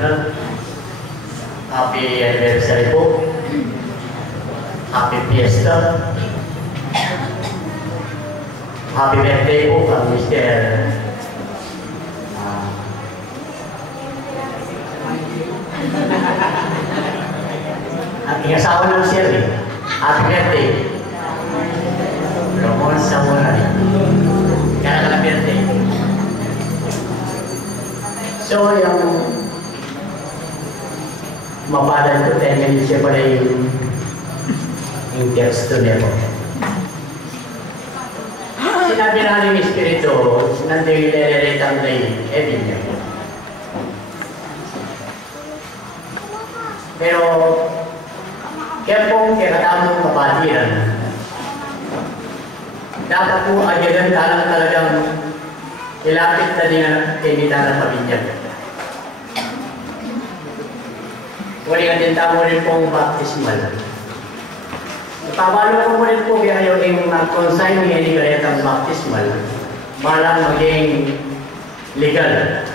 Happy anniversary po. Happy fiesta. Happy birthday po kang Mr. Ang asawa ng Sherry. Happy birthday. Ramon Samurai. Kaya birthday. So, yung mapadan ko tayo siya pala yung interest to niya po. Sinabi na ng Espiritu, nandun yung nire-retang na yung heaven niya. Pero, kaya pong kakatamang kapatiran, dapat po agyagan talagang ilapit na din ang kinita ng pamilya. Walang din tamo rin pong baptismal. Ipabalo ko mo rin po kayo yung consign niya ni karetang baptismal malang maging legal.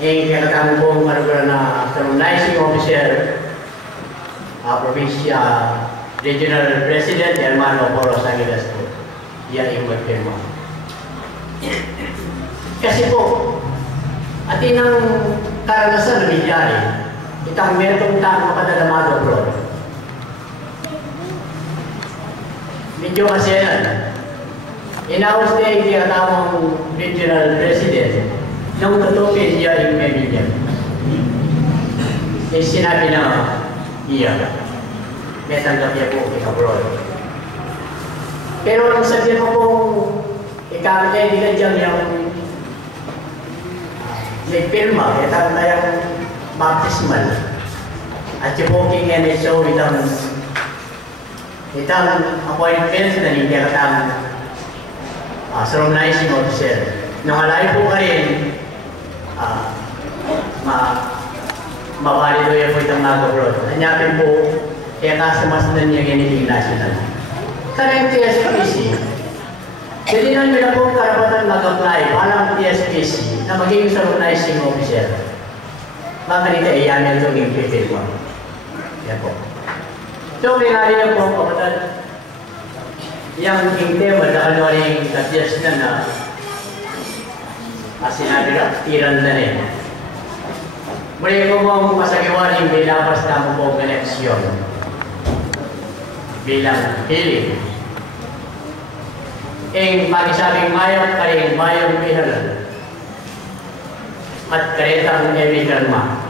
Yung kinatamo pong na canonizing officer, provincia regional president, Hermano Poros Aguilas po. Yan yung magpirma. Kasi po, atin ang karanasan na bilyari, itang merong tao makadalamado bro. Medyo kasi yan. Inaos niya yung tinatamang regional president nung tutupin niya yung pamilya. Eh sinabi na iya, may tanggap niya po abroad. Pero nung sabihin mo pong ikamit niya dyan yung nagpirma, itang na yung baptismal. At yung booking NSO itang appointment na hindi katang solemnizing officer. Nung alay po ka rin, mabalido yan po itang nag-abroad. Hanyapin po, kaya kasamasdan niya ganitong national. Karang TSPC, hindi na nila po karapatan mag-apply palang TSPC na maging solemnizing officer. Baka nito iyamin itong yung pipil mo. Yan po. So, pinali na po ang kapatid. Yang tema dahil waring kadyas na sinabi na, tiran na rin. Muli ko mong masagiwaring bilapas na mo pong eleksyon bilang piling. Pagisabing mayong karing mayong pinal at karetang emigrant ma.